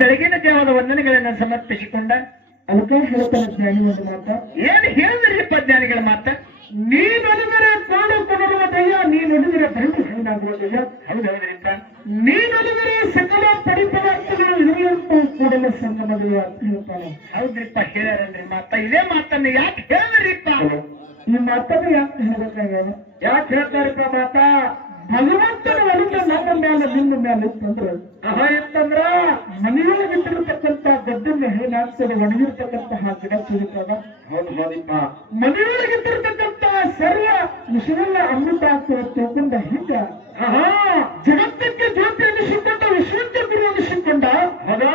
ಬೆಳಗಿನ ಜಾವದ ವಂದನೆಗಳನ್ನ ಸಮರ್ಪಿಸಿಕೊಂಡ ಅದಕ್ಕೆ ಹೇಳ್ತಾನೆ ಜ್ಞಾನಿ ಒಂದು ಮಾತ. ಏನ್ ಹೇಳಿದ್ರಿಪ್ಪ ಜ್ಞಾನಿಗಳ ಮಾತ? ನೀ ನುಡಿದರೆ ಕೋಡು ಕೊಡುವ ದಯ್ಯ ನೀ ನುಡಿದರೆ ಬೆಳೆದು ಹೆಣ್ಣಾಗುವ ಹೌದು ಹೌದ್ರಿಪ್ಪ ನೀ ನುಡಿದರೆ ಸಕಲ ಪಡಿ ಪದಾರ್ಥಗಳು ಇದೆಯಂತೂ ಕೂಡಲೇ ಸಂಗಮದಲ್ಲಿ ಅಂತ ಹೇಳ್ತಾನೆ ಹೌದ್ರಿಪ್ಪ ಹೇಳ್ಯಾರಲ್ರಿ ಮಾತ. ಇದೇ ಮಾತನ್ನ ಯಾಕೆ ಹೇಳಿದ್ರಿಪ್ಪ ಈ ಮಾತನ್ನು ಯಾಕೆ ಹೇಳ್ಬೇಕಾಗ್ಯಾವ? ಯಾಕೆ ಹೇಳ್ತಾರಪ್ಪ ಮಾತ? ಭಗವಂತನ ಒಲಿಗೆ ನಮ್ಮ ಮೇಲೆ ನಿಮ್ಮ ಮೇಲೆ ಇತ್ತಂದ್ರೆ. ಏನಾಗ್ತದೆ ಒಣಗಿರ್ತಕ್ಕಂತಹ ಗಿಡ ಸಿಗುತ್ತದ ಹೌದು ಹೌದಿಪ್ಪ ಮನೆಯೊಳಗಿಟ್ಟಿರತಕ್ಕಂತ ಸರ್ವ ವಿಷಯವೆಲ್ಲ ಅಮೃತ ಆಗ್ತದೆ ತಿಳ್ಕೊಂಡ ಹಿಂದ ಜಗತ್ತಕ್ಕೆ ಜ್ಯೋತಿ ಅನಿಸಿಕೊಂಡ ವಿಶ್ವಕ್ಕೆ ಗುರು ಅನಿಸಿಕೊಂಡ ಹೌದಾ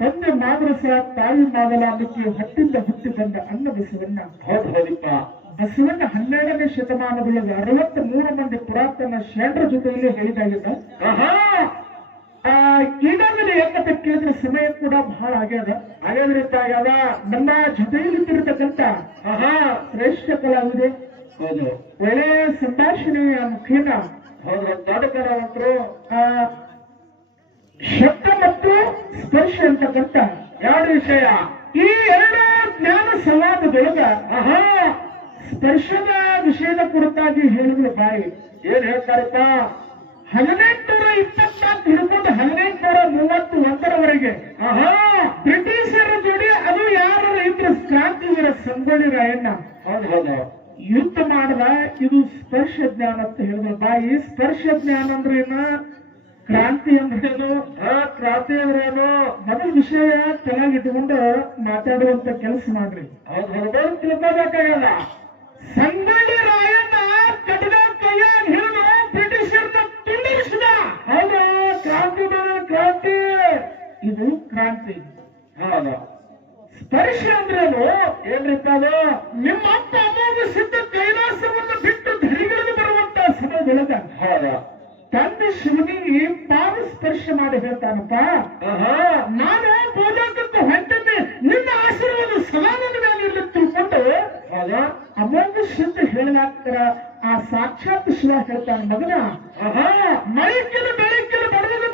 ತಂದೆ ಮಾದ್ರಸ ತಾಯಿ ಮಾದಲಾಮಕ್ಕೆ ಹೊಟ್ಟಿಂದ ಹುಟ್ಟಿ ಬಂದ ಅನ್ನ ಬಸವಣ್ಣ. ಹೌದು ಹೌದಿಪ್ಪ ಬಸವಣ್ಣ ಹನ್ನೆರಡನೇ ಶತಮಾನದೊಳಗೆ ಅರವತ್ತ ಮೂರು ಮಂದಿ ಪುರಾತನ ಶರಣರ ಜೊತೆಯಲ್ಲಿ ಹೇಳಿದಾಗಿದ್ದ. ಈಗಾಗಲೇ ಯಾಕಂತ ಕೇಳಿದ್ರೆ ಸಮಯ ಕೂಡ ಬಹಳ ಆಗ್ಯದ. ಹಾಗಾದ್ರಿಪ್ಪ ಆಗ್ಯಾವ ನಮ್ಮ ಜೊತೆಯಲ್ಲಿದ್ದಿರತಕ್ಕಂತ ಆಹಾ ಶ್ರೇಷ್ಠ ಕಲಾವಿದೆ ಹೌದು. ಒಳ್ಳೆಯ ಸಂಭಾಷಣೆಯ ಮುಖೇನ ಹೌದು. ದೊಡ್ಡ ಕಲಾವಂತರು. ಆ, ಶಬ್ದ ಮತ್ತು ಸ್ಪರ್ಶ ಅಂತಕ್ಕಂತ ಎರಡು ವಿಷಯ? ಈ ಎರಡು ಜ್ಞಾನ ಸಂವಾದದೊಳಗ ಆಹಾ ಸ್ಪರ್ಶದ ವಿಷಯದ ಕುರಿತಾಗಿ ಹೇಳಿದ್ರು ಬಾಯಿ. ಏನ್ ಹೇಳ್ತಾರಪ್ಪ? ಹದಿನೆಂಟುನೂರ ಇಪ್ಪತ್ನಾಲ್ಕು ಹಿಡ್ಕೊಂಡು ಹದಿನೆಂಟುನೂರ ಮೂವತ್ತು ಒಂದರವರೆಗೆ ಆಹಾ ಬ್ರಿಟಿಷರ ಜೋಡಿ ಅದು ಯಾರು ಇದ್ರು ಕ್ರಾಂತಿವೀರ ಸಂಗೊಳ್ಳಿ ರಾಯಣ್ಣ ಹೌದು ಹೌದು ಯುದ್ಧ ಮಾಡದ, ಇದು ಸ್ಪರ್ಶ ಜ್ಞಾನ ಅಂತ ಹೇಳಿದ್ರು ಬಾಯಿ, ಸ್ಪರ್ಶ ಜ್ಞಾನ ಅಂದ್ರೆ ಏನ? ಕ್ರಾಂತಿ ಅಂದ್ರೇನು ಕ್ರಾಂತಿ ಅಂದ್ರೇನು ಮೊದಲ ವಿಷಯ ತಲೆಗಿಟ್ಟುಕೊಂಡು ಮಾತಾಡುವಂತ ಕೆಲಸ ಮಾಡ್ರಿ. ಹೌದು ತಿಳ್ಕೋಬೇಕಾಗಲ್ಲ ಕ್ರಾಂತಿ ಸ್ಪರ್ಶ ಅಂದ್ರೇನು? ಏನ್ರಿಪ್ಪ ಅದು ನಿಮ್ಮ ಅಪ್ಪ ಅಮ್ಮ ಸಿದ್ಧ ಕೈಲಾಸವನ್ನು ಬಿಟ್ಟು ಧರಿಗಿಳಿದು ಬರುವಂತ ಸಮಯದೊಳಗ ತಂದೆ ಶಿವನಿಗೆ ಪಾದ ಸ್ಪರ್ಶ ಮಾಡಿ ಹೇಳ್ತಾನಪ್ಪ ನಾನು ಪೂಜಾಕಕ್ಕೆ ಹೊಂಟಿದ್ದೆ ನಿನ್ನ ಆಶೀರ್ವಾದ ಸದಾ ನನ್ನ ಮೇಲೆ ಇರಲಿ ತಿಳ್ಕೊಂಡು ಅಮೋಘ ಸಿದ್ಧ ಹೇಳಲಾಗ್ತಾರ. ಆ ಸಾಕ್ಷಾತ್ ಶಿವ ಹೇಳ್ತಾನೆ ಮಗನ ಮಳೆ ಬೆಳಕಿನ ಬಡವನ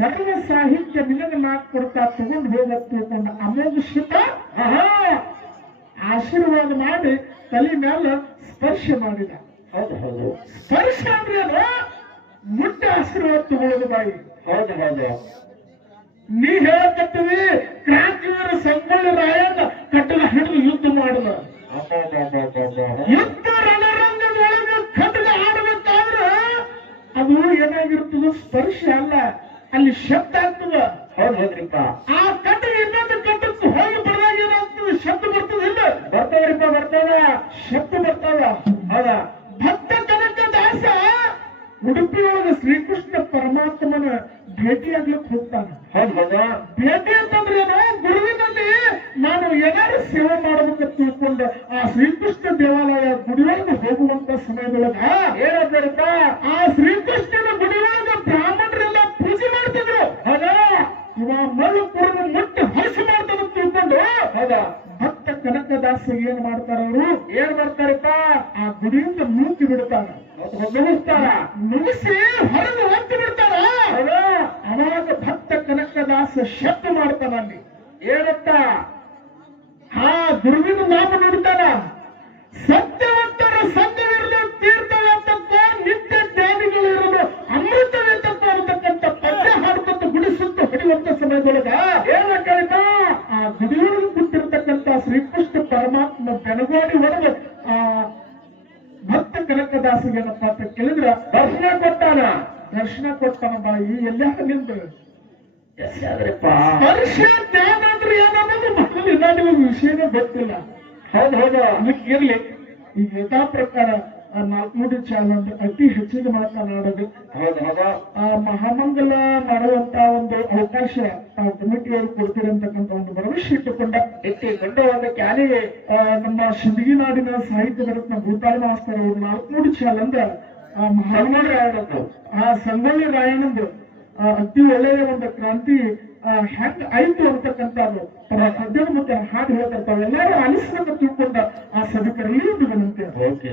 ಸರ್ವ ಸಾಹಿತ್ಯ ನಿನಗೆ ನಾಲ್ಕು ಕೊಡ್ತಾ ತಗೊಂಡು ಹೋಗುತ್ತೆ ತನ್ನ ಅಮೋಘ ಸಿದ್ಧ ಆಹಾ! ಆಶೀರ್ವಾದ ಮಾಡಿ ತಲೆ ಮೇಲೆ ಸ್ಪರ್ಶ ಮಾಡಿದ. ಹೌದು ಹೌದು. ಸ್ಪರ್ಶ ಅಂದ್ರೆ? ಮುಟ್ಟ ಆಶೀರ್ವಾದ ತಗೊಳ್ಳೋದು ಬಾಯಿ. ಹೌದು ಹೌದು. ನೀ ಹೇಳಕತ್ತೀವಿ ಕ್ರಾಂತಿವೀರ ಸಂಗೊಳ್ಳಿ ರಾಯಣ್ಣ ಕಟ್ಟಲ ಹಿಡಿದು ಯುದ್ಧ ಮಾಡಿದ. ಯುದ್ಧ ರಣರಂಗದೊಳಗೆ ಕಟ್ಟಲ ಆಡಬೇಕಾದ್ರೆ ಅದು ಏನಾಗಿರ್ತದ ಸ್ಪರ್ಶ ಅಲ್ಲ. ಅಲ್ಲಿ ಶಬ್ದ ಆಗ್ತದ? ಹೌದು ಹೌದ್ರಿಪ್ಪ ಆ ಕಟ್ಟಿಗೆ ಇನ್ನೊಂದು ಕಟ್ಟಕ್ಕೆ ಹೋಗಿ ಏನಾಗ್ತದೆ ಶಬ್ದ ಬರ್ತದ ಇಲ್ಲ? ಬರ್ತಾವ್ರಿಪ್ಪ ಬರ್ತಾವ ಶಬ್ದ ಬರ್ತಾವ? ಹೌದಾ? ಭಕ್ತ ಕನಕ ದಾಸ ಒಳಗ ಶ್ರೀಕೃಷ್ಣ ಪರಮಾತ್ಮನ ಭೇಟಿ ಭೇಟಿಯಾಗ್ಲಿಕ್ಕೆ ಹೋಗ್ತಾನೆ. ಹೌದು ಹೌದಾ? ಭೇಟಿ ಅಂತಂದ್ರೆ ಏನು? ಗುರುವಿನಲ್ಲಿ ನಾನು ಏನಾದ್ರು ಸೇವೆ ಮಾಡಬೇಕು ತಿಳ್ಕೊಂಡು ಆ ಶ್ರೀಕೃಷ್ಣ ದೇವಾಲಯ ಗುಡಿಯೊಳಗೆ ಹೋಗುವಂತ ಸಮಯದೊಳಗ ಏನಂತಾರಪ್ಪ ಆ ಮಳ್ಳು ಕುಡಿದು ಮುಟ್ಟಿ ಹೊಲಸು ಮಾಡ್ತಾನೆ ಅಂತ ತಿಳ್ಕೊಂಡು ಹೌದಾ? ಭಕ್ತ ಕನಕದಾಸ ಏನ್ ಮಾಡ್ತಾರ ಅವರು? ಏನ್ ಮಾಡ್ತಾರಪ್ಪ? ಆ ಗುಡಿಯಿಂದ ನೂಕಿ ಬಿಡ್ತಾರ. ನುಗಿಸ್ತಾರ ನುಗಿಸಿ ಹೊರಗೆ ಒತ್ತಿ ಬಿಡ್ತಾರ. ಅವಾಗ ಭಕ್ತ ಕನಕದಾಸ ಶಬ್ದ ಮಾಡ್ತಾನ ಅಲ್ಲಿ. ಏನತ್ತ ಆ ಗುರುವಿನ ನಾಮ ನುಡಿತಾನ. ಸತ್ಯವಂತರ ಸಂಘವಿರಲು ತೀರ್ಥವಂತಕ್ಕ ನಿತ್ಯ ಜ್ಞಾನಿಗಳಿರಲು ಅಮೃತವೇತಕ್ಕ ಅಂತಕ್ಕಂಥ ಪದ್ಯ ಹಾಡ್ಕೊಂಡು ಗುಡಿ ಸುತ್ತ ಹೊಡೆಯುವಂತ ಸಮಯದೊಳಗ ಭಕ್ತ ಏನಪ್ಪ ಅಂತ ಕೇಳಿದ್ರ ದರ್ಶನ ಕೊಟ್ಟಾನ? ದರ್ಶನ ಕೊಟ್ಟಾನ ಬಾಯಿ ಎಲ್ಲ ನಿಂದು ಸ್ಪರ್ಶ ಜ್ಞಾನ ಅಂದ್ರೆ ಏನನ್ನೋದು ಮಕ್ಕಳು ಇನ್ನ ನಿಮಗೆ ವಿಷಯನೇ ಗೊತ್ತಿಲ್ಲ. ಹೌದು ಹೌದು. ಅದಕ್ಕೆ ಇರ್ಲಿ. ಈ ಯಥಾ ಪ್ರಕಾರ ಆ ನಾಲ್ಕುನೂರು ಚಾಲ ಅತಿ ಹೆಚ್ಚಿಗೆ ಮಾತನಾಡೋದು ಹೌದು ಹೌದು. ಆ ಮಹಾಮಂಗಲ ಮಾಡುವಂತ ಒಂದು ಅವಕಾಶ. ಆ ಕೊಡ್ತಿರಂತಕ್ಕಂಥ ಒಂದು ಭರವಸೆ ಇಟ್ಟುಕೊಂಡ ಇಟ್ಟಿಕೊಂಡು ಒಂದು ಕ್ಯಾಲಿ ನಮ್ಮ ಶಿಂದಗಿ ನಾಡಿನ ಸಾಹಿತ್ಯ ರತ್ನ ಭೂಪಾಲ ಮಾಸ್ತರ್ ಅವರು ನಾಲ್ಕುನುಡಿ ಚಾಲಂದ ಆ ಮಹಾಮಂಗಲ ರಾಯಣ್ಣದ್ದು. ಆ, ಸಂಗೊಳ್ಳಿ ರಾಯಣ್ಣಂದು ಅತಿ ಒಳ್ಳೆಯ ಒಂದು ಕ್ರಾಂತಿ ಹೆಂಗ್ ಆಯ್ತು ಅಂತಕ್ಕಂಥದ್ದು ಪದ್ಯದ ಮತ್ತೆ ಹಾಡು ಹೇಳ್ತಿರ್ತಾವೆ ಎಲ್ಲರೂ ಆಲಿಸ್ಬೇಕು ತಿಳ್ಕೊಂಡ ಆ ಸಭಿಕರಲ್ಲಿ ಒಂದು ವಿನಂತಿ ಓಕೆ